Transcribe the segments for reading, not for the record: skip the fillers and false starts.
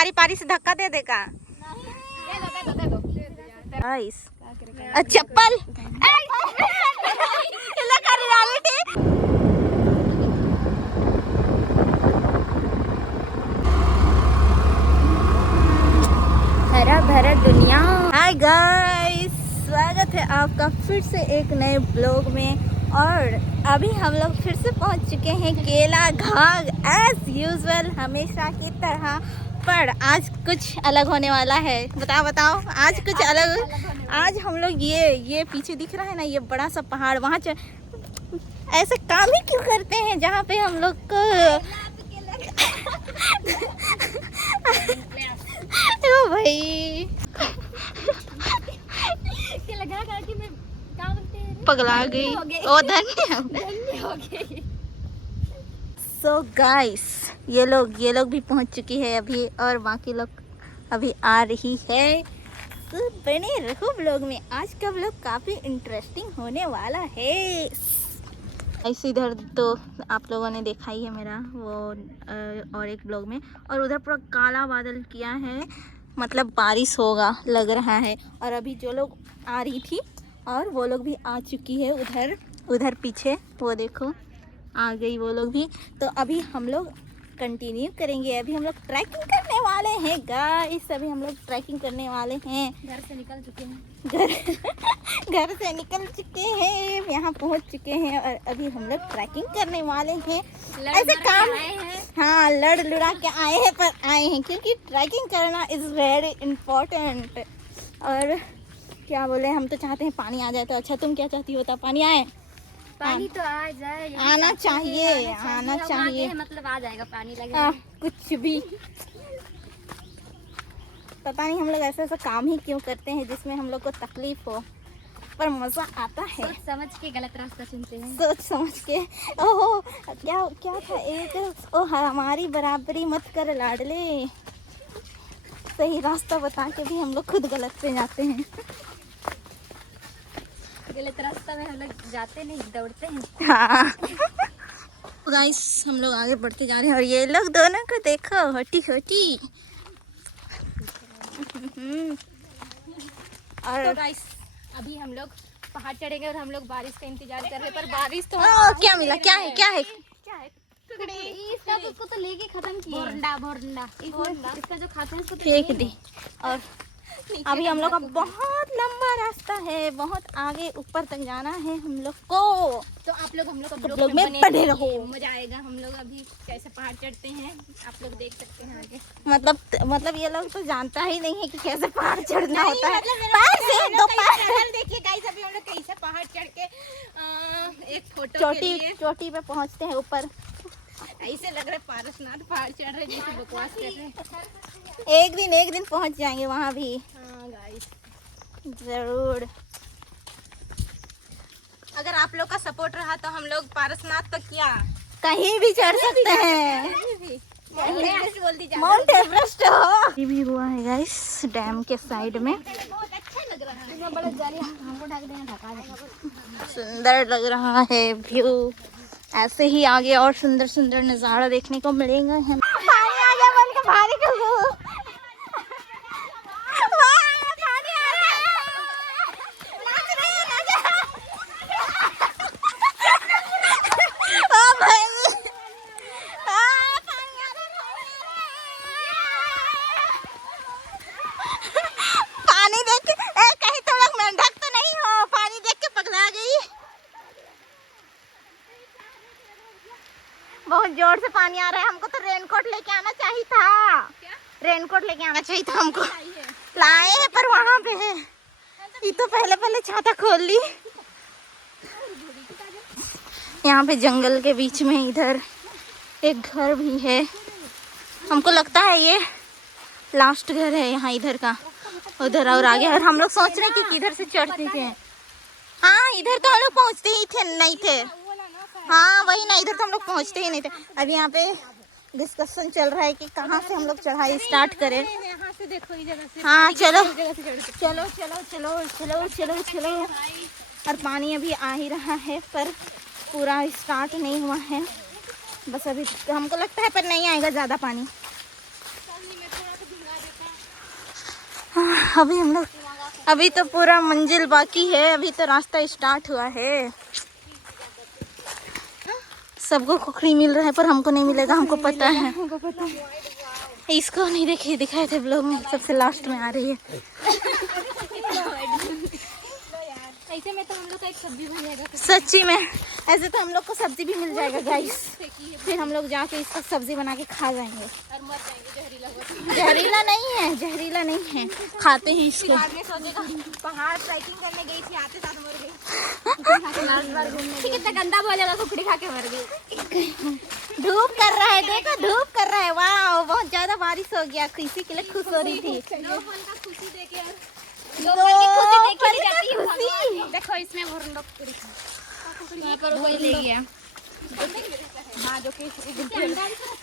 पारी पारी से धक्का दे देगा। चप्पल हरा भरा दुनिया। हाय गाइस, स्वागत है आपका फिर से एक नए ब्लॉग में। और अभी हम लोग फिर से पहुंच चुके हैं केला घाट एज यूजुअल, हमेशा की तरह। पर आज कुछ अलग होने वाला है। बताओ आज कुछ अलग। आज हम लोग ये पीछे दिख रहा है ना, ये बड़ा सा पहाड़, वहाँ ऐसे काम ही क्यों करते हैं जहाँ पे हम लोग को ओ भाई लगा कि मैं पगला गई। ओ धन्य हो गई। सो गाइस, ये लोग भी पहुंच चुकी है अभी, और बाकी लोग अभी आ रही है। तो बने रहो ब्लॉग में, आज का ब्लॉग काफी इंटरेस्टिंग होने वाला है। ऐसे इधर तो आप लोगों ने देखा ही है मेरा वो और एक ब्लॉग में, और उधर पूरा काला बादल किया है, मतलब बारिश होगा लग रहा है। और अभी जो लोग आ रही थी और वो लोग भी आ चुकी है उधर पीछे, वो देखो आ गई वो लोग भी। तो अभी हम लोग कंटिन्यू करेंगे। अभी हम लोग ट्रैकिंग करने वाले हैं गाइस, अभी हम लोग ट्रैकिंग करने वाले हैं। घर से निकल चुके हैं, यहाँ पहुँच चुके हैं, और अभी हम लोग ट्रैकिंग करने वाले हैं। ऐसे काम हाँ, लड़ लुड़ा के आए हैं, पर आए हैं क्योंकि ट्रैकिंग करना इज़ वेरी इम्पोर्टेंट। और क्या बोले, हम तो चाहते हैं पानी आ जाए तो अच्छा। तुम क्या चाहती हो? पानी आए? पानी तो आ जाए, आना चाहिए। मतलब आ जाएगा पानी लगेगा। कुछ भी पता नहीं, हम लोग ऐसा काम ही क्यों करते हैं जिसमें हम लोग को तकलीफ हो, पर मजा आता है। सोच समझ के गलत रास्ता चुनते हैं। सोच समझ के। ओहो, क्या था एक, ओ हमारी बराबरी मत कर लाडले। सही रास्ता बता के भी हम लोग खुद गलत पे जाते हैं। गलत रास्ता में हम लोग जाते नहीं, दौड़ते हैं। हाँ गाइस, हम लोग आगे बढ़ते जा रहे हैं, और ये लोग दोनों को देखो, हटी और तो गाइस, अभी हम लोग पहाड़ चढ़ेंगे और हम लोग बारिश का इंतजार कर रहे हैं, पर बारिश तो क्या मिला? क्या है? इसका तो उसको तो लेके खत्म किया। बोरंडा इसका जो खाते हैं उसको तो फेंक दी। और अभी हम लोग का बहुत लंबा रास्ता है, बहुत आगे ऊपर तक जाना है हम लोग को। तो आप लोग हम लोग ब्लॉग में बने रहो, मजा आएगा। हम लोग अभी कैसे पहाड़ चढ़ते हैं आप लोग देख सकते हैं आगे। मतलब ये लोग तो जानता ही नहीं है कि कैसे पहाड़ चढ़ना होता है। देखिए गाइस, अभी हम लोग कैसे पहाड़ चढ़ के एक फोटो के लिए चोटी पे पहुंचते हैं ऊपर। ऐसे लग रहा है पारसनाथ पहाड़ चढ़ रहे जैसे बकवास कर रहे हैं। एक दिन पहुंच जाएंगे वहाँ भी। हाँ गाइस, जरूर। अगर आप लोग का सपोर्ट रहा तो हम लोग पारसनाथ तक क्या कहीं भी चढ़ सकते हैं। माउंट एवरेस्ट हो। ये भी हुआ है गाइस, डैम के साइड में। बहुत अच्छा लग रहा है। बड़ा जारी हमको ढक देना, सुंदर लग रहा है व्यू। ऐसे ही आगे और सुंदर नज़ारा देखने को मिलेगा। हम पानी आ गया, बन के भारी पानी देख के कहीं तो लोग मेंढक तो नहीं हो? पानी देख के पगला गई। बहुत जोर से पानी आ रहा है। हमको तो रेनकोट लेके आना चाहिए था। रेनकोट लेके आना चाहिए था हमको। लाए हैं पर वहाँ पे है। ये तो पहले छाता खोल ली। यहाँ पे जंगल के बीच में इधर एक घर भी है। हमको लगता है ये लास्ट घर है यहाँ इधर का। उधर और आगे, और हम लोग सोच रहे हैं कि किधर से चढ़ते थे। हाँ, इधर तो हम लोग पहुँचते ही नहीं थे। हाँ वही ना, इधर तो हम लोग पहुँचते ही नहीं थे। अभी यहाँ पे डिस्कशन चल रहा है कि कहाँ से हम लोग चढ़ाई स्टार्ट करें। यहाँ से देखो, इस जगह से। हाँ चलो। और पानी अभी आ ही रहा है, पर पूरा स्टार्ट नहीं हुआ है। बस अभी हमको लगता है पर नहीं आएगा ज़्यादा पानी। अभी हम लोग, अभी तो पूरा मंजिल बाकी है, अभी तो रास्ता स्टार्ट हुआ है। सबको खुखड़ी मिल रहा है पर हमको नहीं मिलेगा, हमको पता है। इसको नहीं देखे दिखाए थे ब्लॉग में, सबसे लास्ट में आ रही है। ऐसे में तो हम लोग का एक सब्जी बन जाएगा। सच्ची में ऐसे तो हम लोग को सब्जी भी मिल जाएगा गाइस। फिर हम लोग जाके इसका सब्जी बना के खा जाएंगे। और मर जाएंगे जहरीला। जहरीला नहीं है, जहरीला नहीं है, खाते ही इसको। बाद में सोचेगा पहाड़ ट्रैकिंग करने गई थी, आते साथ मर गई। कितना गंदा बोलेगा, कुकड़ी खा के मर गई। धूप कर रहा है, देखो धूप कर रहा है। वाह बहुत ज्यादा बारिश हो गया, इसी के लिए खुश हो रही थी। खुशी देके खुशी। देखो इसमें भर लोग पर वही ले गया। हाँ जो कि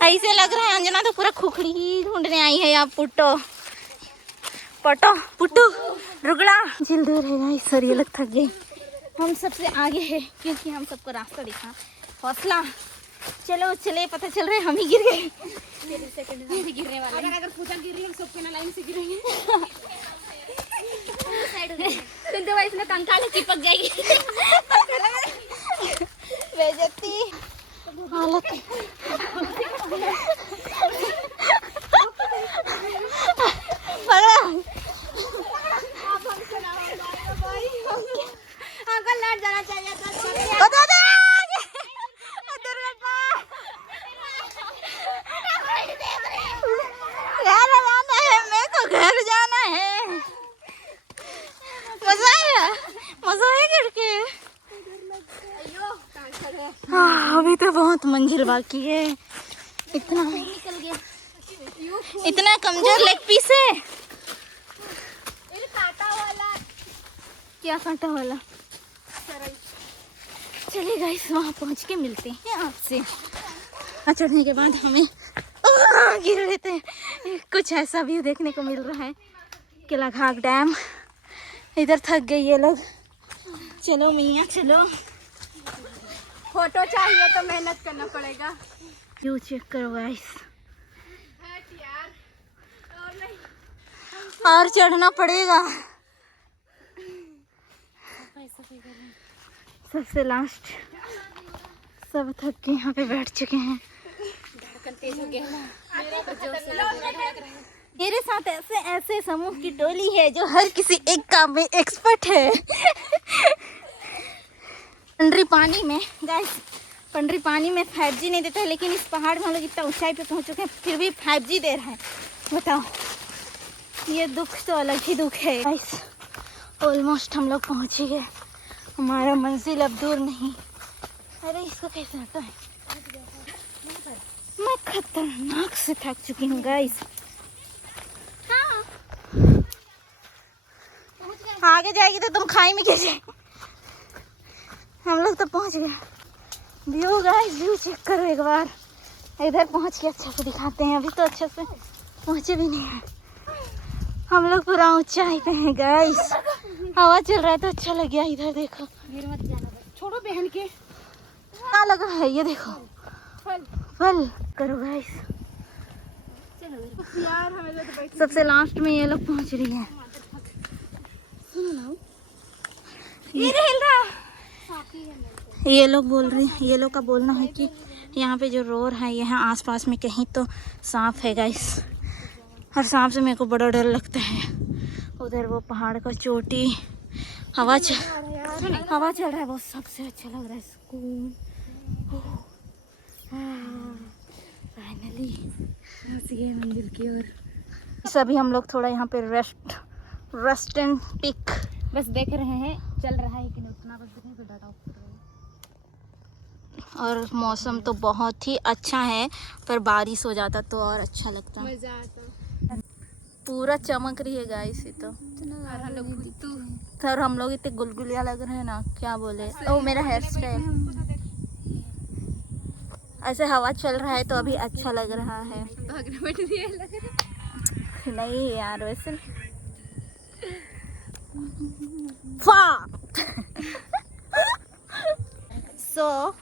ऐसे लग रहा है अंजना तो पूरा खुखड़ी ही ढूंढने आई है। आप पुट्टो पटो पुट्टू रुगड़ा जिल दूर है गाइस, और ये लोग थक गए। हम सबसे आगे है क्योंकि हम सबको रास्ता दिखा। हौसला, चलो चले, पता चल रहा है हम ही गिर गए। गिरने वाले अगर पूजा गिर रही है, हम सबके ना लाइन से गिरेंगे। सुनते हुए इसमें कंकाल चिपक जाएगी। बेइज्जती हालत। हमको लड़ जाना चाहिए था। घर जाना है। मजा आया, मजा आया करके। हाँ, अभी तो बहुत मंजिल बाकी है। इतना निकल गया। इतना कमजोर लेग पीस है। कांटा वाला क्या कांटा वाला? चलिए गाइस, वहाँ पहुँच के मिलते हैं आपसे। चढ़ने के बाद हमें गिर रहे थे, कुछ ऐसा व्यू देखने को मिल रहा है। किला घाट डैम। इधर थक गए ये लोग। चलो मियाँ चलो। फोटो चाहिए तो मेहनत करना पड़ेगा। व्यू चेक करो गाइस। और चढ़ना पड़ेगा। सबसे लास्ट सब थक के यहाँ पे बैठ चुके हैं। मेरे साथ ऐसे ऐसे समूह की टोली है जो हर किसी एक काम में एक्सपर्ट है। पंडरी पानी में गाइस, पंडरी पानी में 5G नहीं देता है, लेकिन इस पहाड़ में हम लोग इतना ऊंचाई पे पहुंच चुके हैं फिर भी 5G दे रहा है। बताओ, ये दुख तो अलग ही दुख है गाइस। ऑलमोस्ट हम लोग पहुंच ही गए। हमारा मंजिल अब दूर नहीं। अरे इसको कैसे हटा है? मैं खतरनाक से थक चुकी हूँ गाइस। आगे जाएगी तो तुम खाई में गिर जाए। हम लोग तो पहुंच गए। व्यू गाइस, व्यू चेक करो एक बार। इधर पहुंच के अच्छा से दिखाते हैं। अभी तो अच्छे से पहुंचे भी नहीं है। हम लोग पूरा ऊंचाई पे हैं गाइस। हवा चल रहा है तो अच्छा लग गया। इधर देखो, गिर मत जाना, छोड़ो बहन के। क्या लगा है ये देखो, फल करो गाइस। यार हमें तो बैठ सबसे लास्ट में ये लोग पहुंच रही है। ये लोग बोल रही है, ये लोग का बोलना है कि यहाँ पे जो रोड है यहाँ आसपास में कहीं तो सांप है गाइस। और सांप से मेरे को बड़ा डर लगता है। उधर वो पहाड़ का चोटी, हवा चल रहा है, वो सबसे अच्छा लग रहा है। सुकून। फाइनली पहुंच गए मंदिर की ओर। सभी हम लोग थोड़ा यहाँ पे रेस्ट एंड पिक बस देख रहे हैं, चल रहा है कि नहीं उतना बस देखने को डाटा ऊपर। और मौसम तो बहुत ही अच्छा है, पर बारिश हो जाता तो और अच्छा लगता। मजा आता। पूरा चमक रही है गाइस। ये तो सर हम लोग इतने गुलगुलिया लग रहे हैं ना, क्या बोले। ओ मेरा हेयर स्टाइल ऐसे हवा चल रहा है तो अभी अच्छा लग रहा है। नहीं यार वैसे सो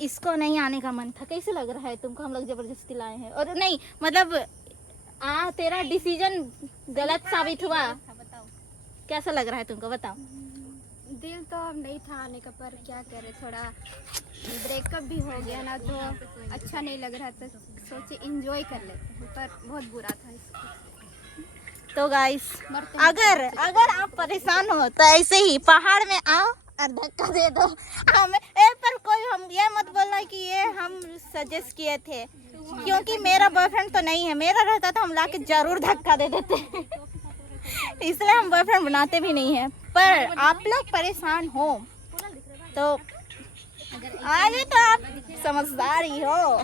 इसको नहीं आने का मन था। कैसे लग रहा है तुमको? हम लोग जबरदस्ती लाए हैं। और नहीं मतलब तेरा डिसीजन गलत साबित हुआ? कैसा लग रहा है तुमको, बताओ। दिल तो अब नहीं था आने का, पर क्या करे, थोड़ा ब्रेकअप भी हो गया ना, तो अच्छा नहीं लग रहा था, सोचे एंजॉय कर लेते हैं, पर बहुत बुरा था इसको। तो गाइस अगर आप परेशान हो तो ऐसे ही पहाड़ में आओ और धक्का दे दो हमें। पर कोई हम ये मत बोलना कि ये हम सजेस्ट किए थे, क्योंकि मेरा बॉयफ्रेंड तो नहीं है। मेरा रहता तो हम लाके जरूर धक्का दे देते इसलिए हम बॉयफ्रेंड बनाते भी नहीं है। पर आप लोग परेशान हो तो आगे तो आप समझदार ही हो।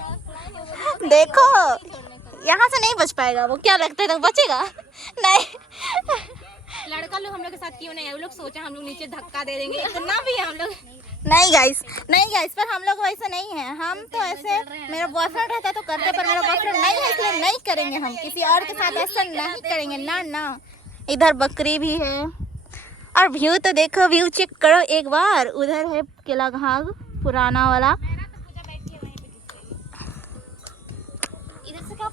देखो यहाँ से नहीं बच पाएगा वो, क्या लगता है तो बचेगा नहीं। लड़का लोग हम लोग के साथ क्यों नहीं है, वो लोग सोचा हम लोग नीचे धक्का दे देंगे, इतना भी हम लोग नहीं गाइस पर हम लोग वैसे नहीं है। हम तो ऐसे, मेरा बॉयफ्रेंड रहता तो करते, पर मेरा बॉयफ्रेंड नहीं है इसलिए नहीं करेंगे। हम किसी और के साथ ऐसा नहीं करेंगे ना। इधर बकरी भी है और व्यू तो देखो, व्यू चेक करो एक बार। उधर है किला घाघ पुराना वाला। इधर से क्या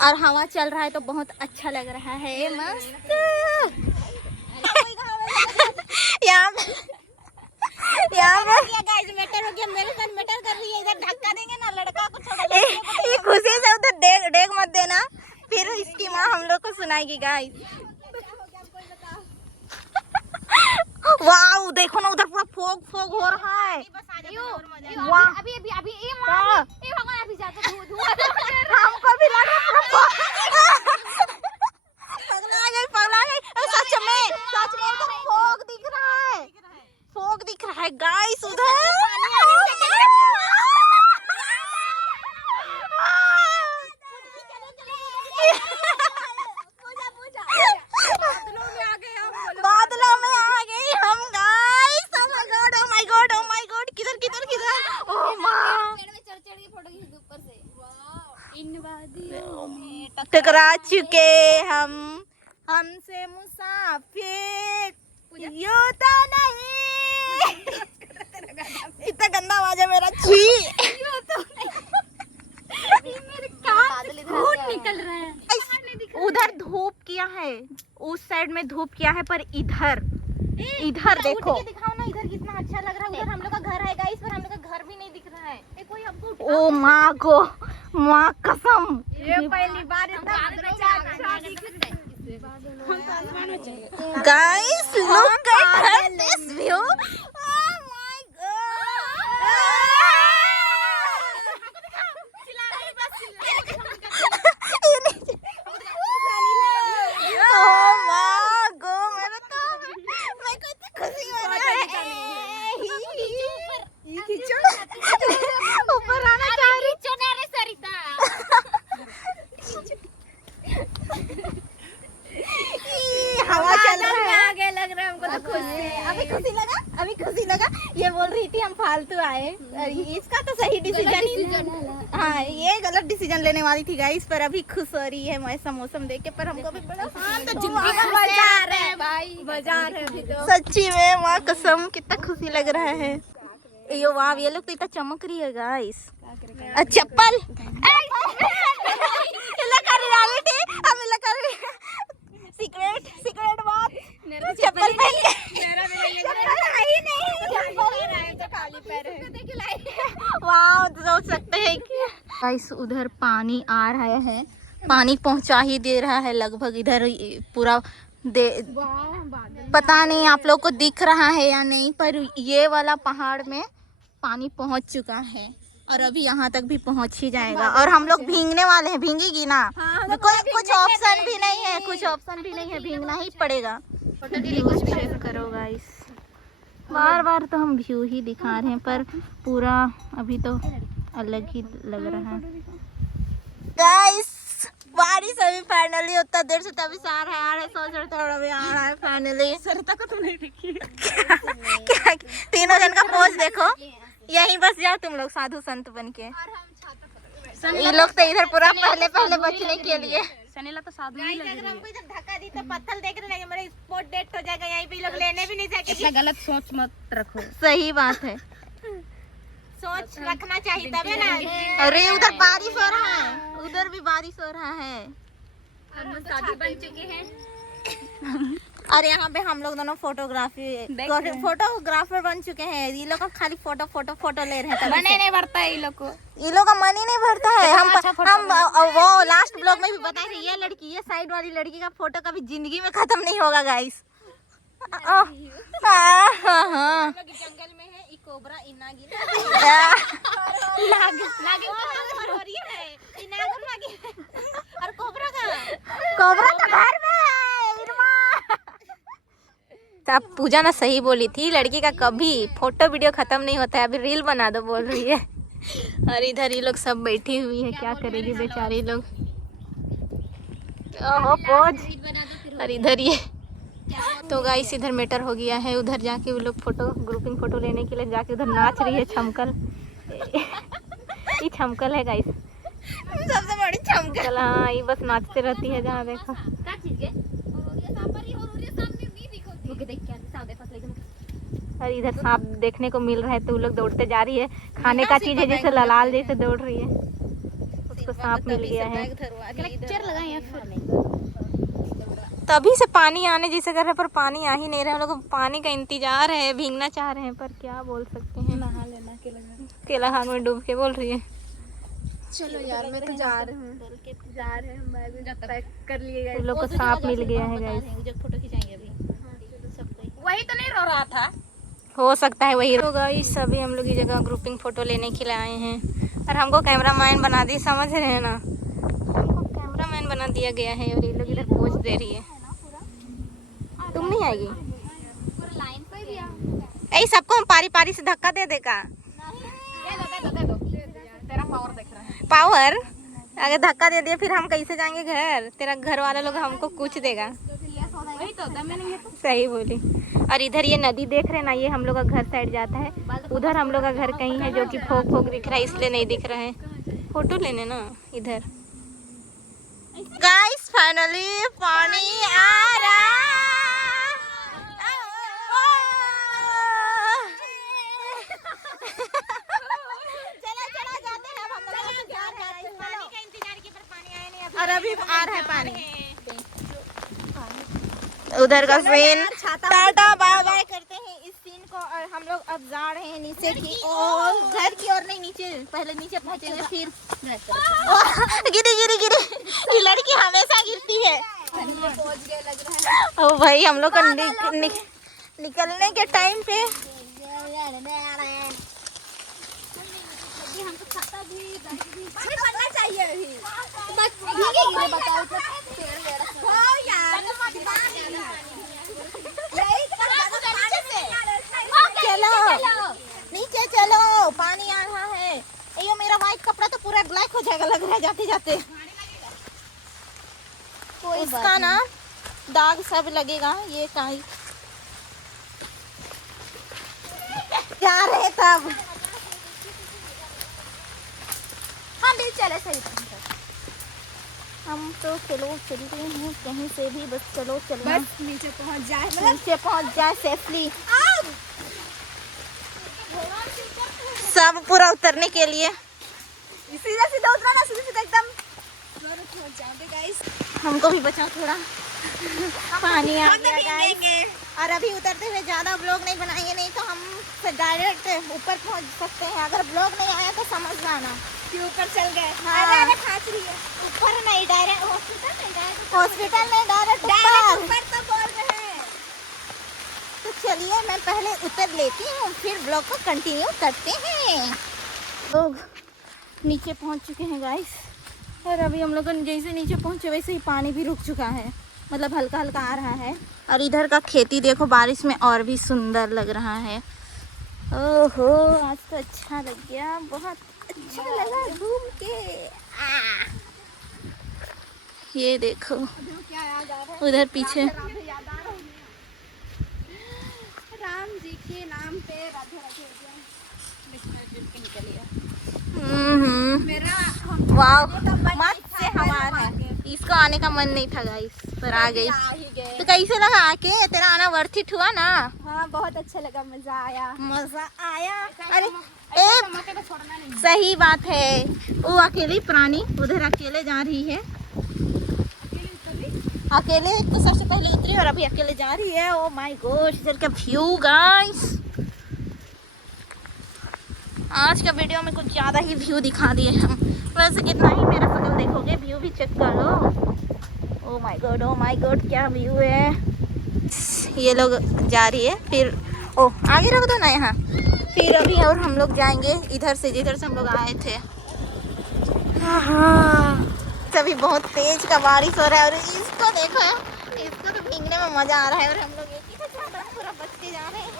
और हवा चल रहा है तो बहुत अच्छा लग रहा है, मस्त। यहाँ गाइस मैटर हो गया, मेरे साथ मैटर कर रही है, इधर धक्का देंगे ना लड़का को, छोड़ा ये खुशी से उधर डेग मत देना, फिर इसकी माँ हम लोग को सुनाएगी गाइस। वाओ देखो ना, उधर पूरा फोग हो रहा है। अभी ये मां ये भगवान अभी जाता हमको भी लगा पगला गई। सच में उधर फोग दिख रहा है गाइस उधर। बादलों में आ गए हम गाइस। ओ माय गॉड किधर ओ मां, पेड़ में चढ़ के फोटो खींच ऊपर से। वाह, इन वादियों में टकरा चुके हम, हमसे मुसाफिर यूं तो नहीं। इतना गंदा आवाज है मेरा, छी। मेरे कान से खून निकल रहा है। उधर धूप किया है, उस साइड में धूप किया है, पर इधर देखो, दिखाओ ना, इधर कितना अच्छा लग रहा है। उधर हम लोग का घर है गाइस, पर हम लोग का घर भी नहीं दिख रहा है। कोई हमको ओ माँ कसम, ये पहली बार इतना guys look at this view. Oh my ऊपर आना चाह रही सरिता। हवा चल रहा है, आगे लग रहा है हमको तो अभी खुशी लगा। ये बोल रही थी हम फालतू आए, इसका तो सही डिसीजन। हाँ ये गलत डिसीजन लेने वाली थी गाइस, पर अभी खुश हो रही है ऐसा मौसम देख के। पर हमको भी बड़ा तो जिंदगी का बाजार है भाई, बाजार है अभी तो। सच्ची में माँ कसम कितना खुशी लग रहा है। यो वाह, ये लोग तो इतना चमक रही है गाइस। चप्पल सीक्रेट बात, चप्पल पहन वाह, सोच सकते हैं कि गाइस उधर पानी आ रहा है, पानी पहुंचा ही दे रहा है लगभग। इधर पूरा पता नहीं आप लोग को दिख रहा है या नहीं, पर ये वाला पहाड़ में पानी पहुंच चुका है और अभी यहाँ तक भी पहुंच ही जाएगा। और हम लोग भीगने वाले हैं, भीगेगी ना। कुछ ऑप्शन भी नहीं है, भीगना ही पड़ेगा। चेक करो गाइस, बार तो हम व्यू ही दिखा रहे हैं, पर पूरा अभी तो अलग ही लग रहा है गाइस। बारिश अभी फाइनली उतना देर से तभी से आ रहा है, सोच रहे थे अभी आ रहा है फाइनली। सरिता को तो नहीं देखी क्या तीनों जन का पोज देखो, यहीं बस जाओ तुम लोग साधु संत बन के। ये लोग तो इधर पूरा पहले बचने के लिए। सनीला तो साधु ही लग रही है। हमको इधर धक्का दी तो पत्थर देख रहे हैं, मेरा स्पॉट डेट हो जाएगा, यहीं पे लोग लेने भी नहीं जाएंगे। इतना गलत सोच मत रखो। सही बात है, सोच रखना चाहिए तबे ना। अरे उधर बारिश हो रहा है, उधर भी बारिश हो रहा है। शादी बन चुके हैं। और यहाँ पे हम लोग दोनों फोटोग्राफर बन चुके हैं। ये लोग खाली फोटो ले रहे हैं। मने नहीं भरता है ये लोग को, ये लोग का मन ही नहीं भरता है। हम वो लास्ट ब्लॉग में भी बताए थे, ये लड़की, ये साइड वाली लड़की का फोटो कभी जिंदगी में खत्म नहीं होगा गाइस। जंगल में है कोबरा इनागी और कोबरा का घर में है। आप पूजा ना सही बोली थी, लड़की का कभी फोटो वीडियो खत्म नहीं होता है। अभी रील बना दो बोल रही है। और इधर ये लोग सब बैठी हुई है, क्या करेगी बेचारी लोग। ओहो पोज। और इधर ये तो गाइस इधर मैटर हो गया है। उधर जाके वो लोग ग्रुपिंग फोटो लेने के लिए जाके उधर नाच रही है छमकल। ये छमकल है गाइस, सबसे बड़ी छमकल। हाँ ये बस नाचते रहती है जहाँ देखो। और इधर सांप देखने को मिल रहा है तो वो लोग दौड़ते जा रही है। खाने का चीज है जैसे ललाल जैसे दौड़ रही है। उसको सांप मिल गया है। तभी से पानी आने जैसे कर रहे पर पानी आ ही नहीं रहा। हम लोग पानी का इंतजार है, भीगना चाह रहे हैं पर क्या बोल सकते हैं। नहा लेना केला में डूब के बोल रही है। चलो यार मैं तो जा रही हूँ, पैक कर लिए। उन लोग को सांप मिल गया है गाइस। फोटो खिंचाएंगे अभी। वही तो नहीं रो रहा था, हो सकता है वही। तो गाइस अभी हम लोग की जगह ग्रुपिंग फोटो लेने के लिए आए हैं और हमको कैमरामैन बना दी, समझ रहे हैं ना। हमको कैमरामैन बना दिया गया है और ये लोग इधर पोज दे रही है। तुम नहीं आएगी? ऐ सबको हम पारी पारी से धक्का दे देगा। तेरा पावर देख रहा है। पावर अगर धक्का दे दिया फिर हम कैसे जाएंगे घर? तेरा घर वाला लोग हमको कुछ देगा। वही तो दम नहीं है तो। सही बोली। और इधर ये नदी देख रहे ना, ये हम लोग का घर साइड जाता है। उधर हम लोग का घर कहीं है जो कि फोक दिख रहा है, इसलिए नहीं दिख रहा है। फोटो लेने ना इधर। गाइस फाइनली पानी आ रहा। और अभी आ रहा है पानी। उधर का सीन टाटा बाय बाय करते हैं इस सीन को। और हम लोग अब जा रहे हैं नीचे की ओर, घर की ओर नहीं, नीचे पहले नीचे पहुंचेंगे फिर गिरी गिरी गिरी। ये लड़की हमेशा गिरती है। ओ भाई हम लोग का निकलने के टाइम पे हमको छाता भी बनना चाहिए अभी। बस भीगेगी बताओ तो हो यार। चलो नीचे चलो, पानी आ रहा है। ये मेरा व्हाइट कपड़ा तो पूरा ब्लैक हो जाएगा लग रहा है जाते जाते। इसका ना दाग सब लगेगा। ये काई जा रहे तब हम भी चले सही। हम तो चलो चलते हैं कहीं से भी, बस चलो चलना। बस नीचे पहुंच जाए, नीचे पहुंच जाए सेफली। सब पूरा उतरने के लिए सीधा सीधा उतरना, सीधा सीधा एकदम पहुंच जाएंगे गाइस। हमको भी बचाओ थोड़ा, पानी आ गया गाइस। और अभी उतरते हुए ज़्यादा ब्लॉग नहीं बनाएंगे, नहीं तो हम डायरेक्ट ऊपर पहुंच सकते हैं। अगर ब्लॉग नहीं आया तो समझ जाना कि ऊपर चल गए। हाँ। अरे खांच रही है। ऊपर नहीं, डायरेक्ट हॉस्पिटल नहीं, डायरेक्ट ऊपर तो बोल रहे हैं। तो चलिए मैं पहले उतर लेती हूँ, फिर ब्लॉग को कंटिन्यू करते हैं। लोग नीचे पहुँच चुके हैं गाइस। और अभी हम लोग जैसे नीचे पहुँचे वैसे ही पानी भी रुक चुका है, मतलब हल्का हल्का आ रहा है। और इधर का खेती देखो बारिश में और भी सुंदर लग रहा है। ओहो आज तो अच्छा लग गया, बहुत अच्छा लगा घूम के। ये देखो उधर पीछे राम जी के नाम पे राधे राधे वाह मस्त से हमारा है। इसको आने का मन नहीं था गाइस, पर आ गई। तो कैसे लगा आके? तेरा आना वर्थ इट हुआ ना? हाँ बहुत अच्छा लगा, मजा आया। अरे सही बात है। वो अकेली प्राणी उधर अकेले जा रही है। अकेले एक तो सबसे पहले उतरी और अभी अकेले जा रही है। ओ माय गॉड, इधर का व्यू गाइस। आज का वीडियो में कुछ ज़्यादा ही व्यू दिखा दिए हम। वैसे कितना ही मेरा शक्ल देखोगे, व्यू भी चेक कर लो। ओ माय गॉड, क्या व्यू है। ये लोग जा रही है, फिर ओ आगे रख दो ना यहाँ। फिर अभी और हम लोग जाएंगे इधर से, जिधर से हम लोग आए थे। तभी बहुत तेज का बारिश हो रहा है और इसको देखो, इसको तो भीगने में मजा आ रहा है। और हम लोग एक ही साथ पूरा बच के जा रहे हैं।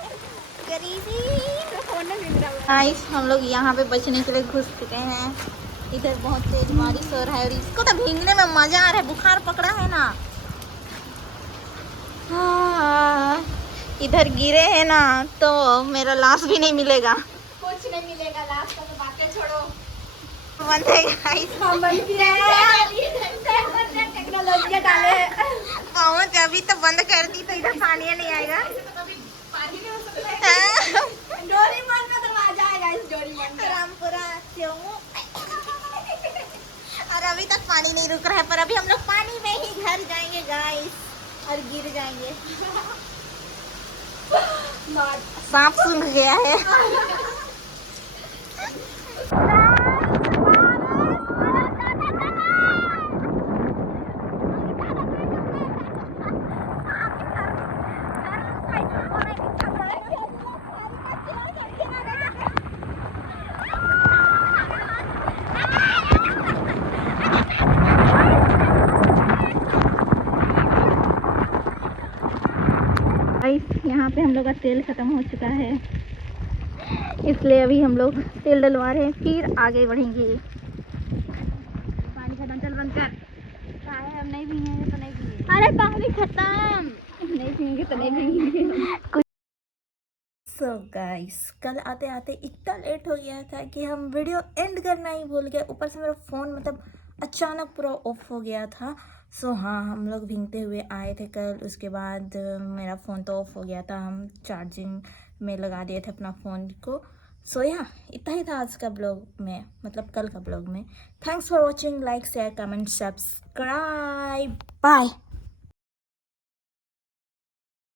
गरीबी गाइस, हम लोग यहाँ पे बचने के लिए घुस चुके हैं। इधर बहुत तेज बारिश हो रहा है और इसको तो भीगने में मजा आ रहा है। बुखार पकड़ा है ना। इधर गिरे हैं ना तो मेरा लाश भी नहीं मिलेगा। कुछ नहीं मिलेगा, लास्ट का तो बातें छोड़ो। बंद है गाइस, टेक्नोलॉजी डाले पहुंच अभी तो बंद कर दी तो इधर पानी नहीं आएगा। पानी नहीं हो सकता है। डोरेमोन का दरवाजा है गाइस, डोरेमोन का। रामपुरा क्यों? और अभी तक पानी नहीं रुक रहा है, पर अभी हम लोग पानी में ही घर जाएंगे गाइस और गिर जाएंगे। सांप सूंघ गया है। यहाँ पे हम लोग का तेल खत्म हो चुका है, इसलिए अभी हम लोग तेल डलवा रहे हैं, फिर आगे बढ़ेंगे। पानी खत्म, चल बंद कर। हम नहीं पिएंगे तो नहीं पिएंगे। अरे पानी खत्म, नहीं पिएंगे तो नहीं पिएंगे। सो गाइस, कल आते आते इतना लेट हो गया था कि हम वीडियो एंड करना ही भूल गए। ऊपर से मेरा फ़ोन मतलब अचानक पूरा ऑफ हो गया था। सो हाँ, हम लोग भीगते हुए आए थे कल। उसके बाद मेरा फ़ोन तो ऑफ हो गया था, हम चार्जिंग में लगा दिए थे अपना फ़ोन को। सो या इतना ही था आज का ब्लॉग में, मतलब कल का ब्लॉग में। Thanks for watching, like share comment subscribe, bye.